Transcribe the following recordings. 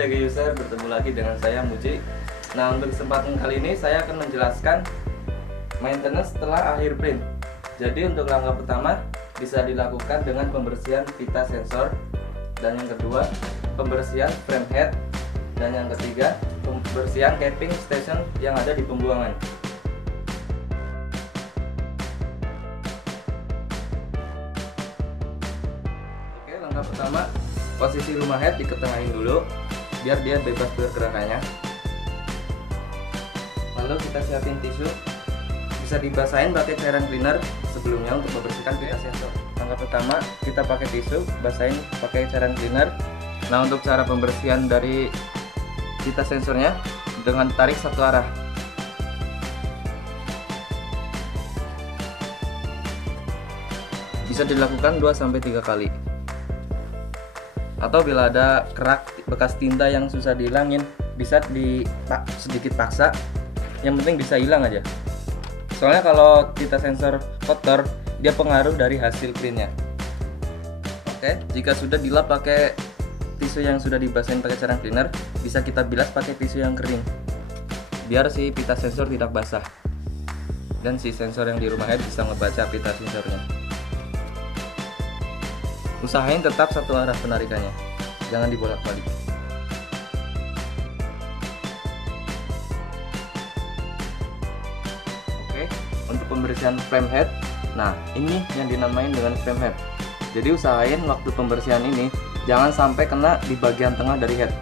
DG User, bertemu lagi dengan saya Muji. Nah, untuk kesempatan kali ini saya akan menjelaskan maintenance setelah akhir print. Jadi untuk langkah pertama bisa dilakukan dengan pembersihan pita sensor, dan yang kedua pembersihan frame head, dan yang ketiga pembersihan capping station yang ada di pembuangan. Oke, langkah pertama, posisi rumah head diketengahin dulu biar dia bebas pergerakannya. Lalu kita siapin tisu, bisa dibasahin pakai cairan cleaner sebelumnya untuk membersihkan pita sensor. Langkah pertama kita pakai tisu, basahin pakai cairan cleaner. Nah, untuk cara pembersihan dari pita sensornya dengan tarik satu arah. Bisa dilakukan 2-3 kali. Atau bila ada kerak bekas tinta yang susah dihilangin, bisa sedikit paksa, yang penting bisa hilang aja. Soalnya kalau pita sensor kotor, dia pengaruh dari hasil printnya. Oke, jika sudah dilap pakai tisu yang sudah dibasahin pakai cairan cleaner, bisa kita bilas pakai tisu yang kering biar si pita sensor tidak basah dan si sensor yang di rumah head bisa ngebaca pita sensornya. Usahain tetap satu arah penarikannya, jangan dibolak-balik. Oke, untuk pembersihan frame head, nah ini yang dinamain dengan frame head. Jadi usahain waktu pembersihan ini jangan sampai kena di bagian tengah dari head,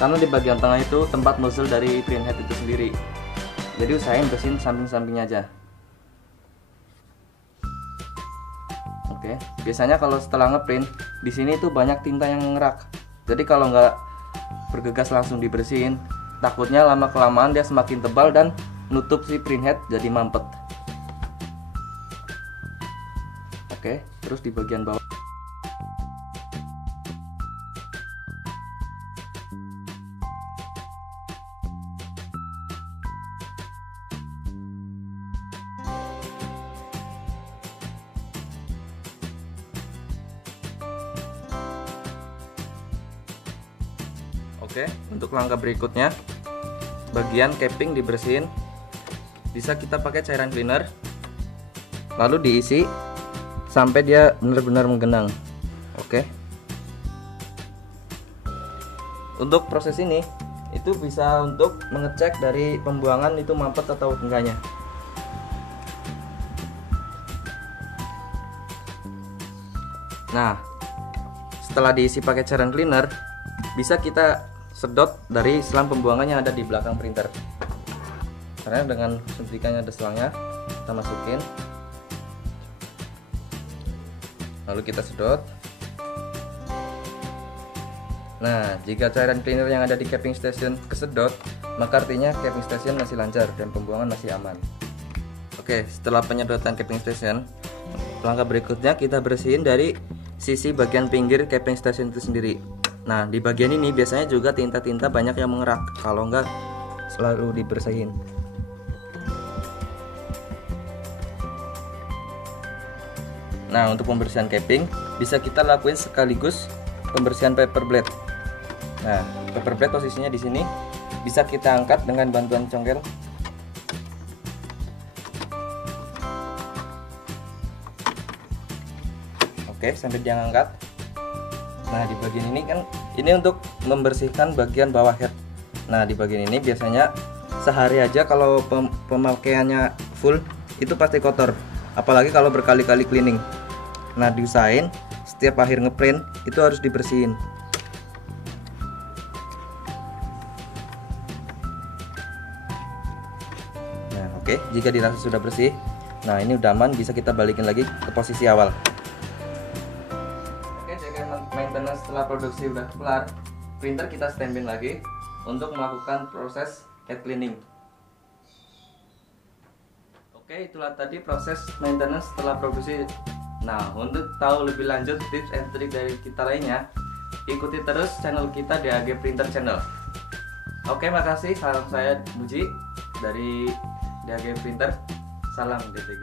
karena di bagian tengah itu tempat nozzle dari print head itu sendiri. Jadi usahain bersihin samping-sampingnya aja. Oke, biasanya kalau setelah ngeprint di sini tuh banyak tinta yang ngerak. Jadi kalau nggak bergegas langsung dibersihin, takutnya lama kelamaan dia semakin tebal dan nutup si print head jadi mampet. Oke, terus di bagian bawah. Oke, untuk langkah berikutnya, bagian capping dibersihin. Bisa kita pakai cairan cleaner, lalu diisi sampai dia benar-benar menggenang. Oke. Untuk proses ini, itu bisa untuk mengecek dari pembuangan itu mampet atau enggaknya. Nah, setelah diisi pakai cairan cleaner, bisa kita sedot dari selang pembuangan yang ada di belakang printer. Karena dengan suntikannya ada selangnya, kita masukin, lalu kita sedot. Nah, jika cairan cleaner yang ada di capping station kesedot, maka artinya capping station masih lancar dan pembuangan masih aman. Oke, setelah penyedotan capping station, langkah berikutnya kita bersihin dari sisi bagian pinggir capping station itu sendiri. Nah, di bagian ini biasanya juga tinta-tinta banyak yang mengerak, kalau enggak selalu dibersihin. Nah, untuk pembersihan capping bisa kita lakuin sekaligus pembersihan paper blade. Nah, paper blade posisinya di sini, bisa kita angkat dengan bantuan congkel. Oke, sampai dia ngangkat. Nah, di bagian ini kan, ini untuk membersihkan bagian bawah head. Nah, di bagian ini biasanya sehari aja kalau pemakaiannya full itu pasti kotor, apalagi kalau berkali-kali cleaning. Nah, diusahain setiap akhir ngeprint itu harus dibersihin. Nah, oke, jika dirasa sudah bersih, nah ini udah aman, bisa kita balikin lagi ke posisi awal. Maintenance setelah produksi udah kelar, printer kita standby lagi untuk melakukan proses head cleaning. Oke, itulah tadi proses maintenance setelah produksi. Nah, untuk tahu lebih lanjut tips and trik dari kita lainnya, ikuti terus channel kita DAG Printer Channel. Oke, makasih. Salam saya Muji dari DAG Printer. Salam DTG.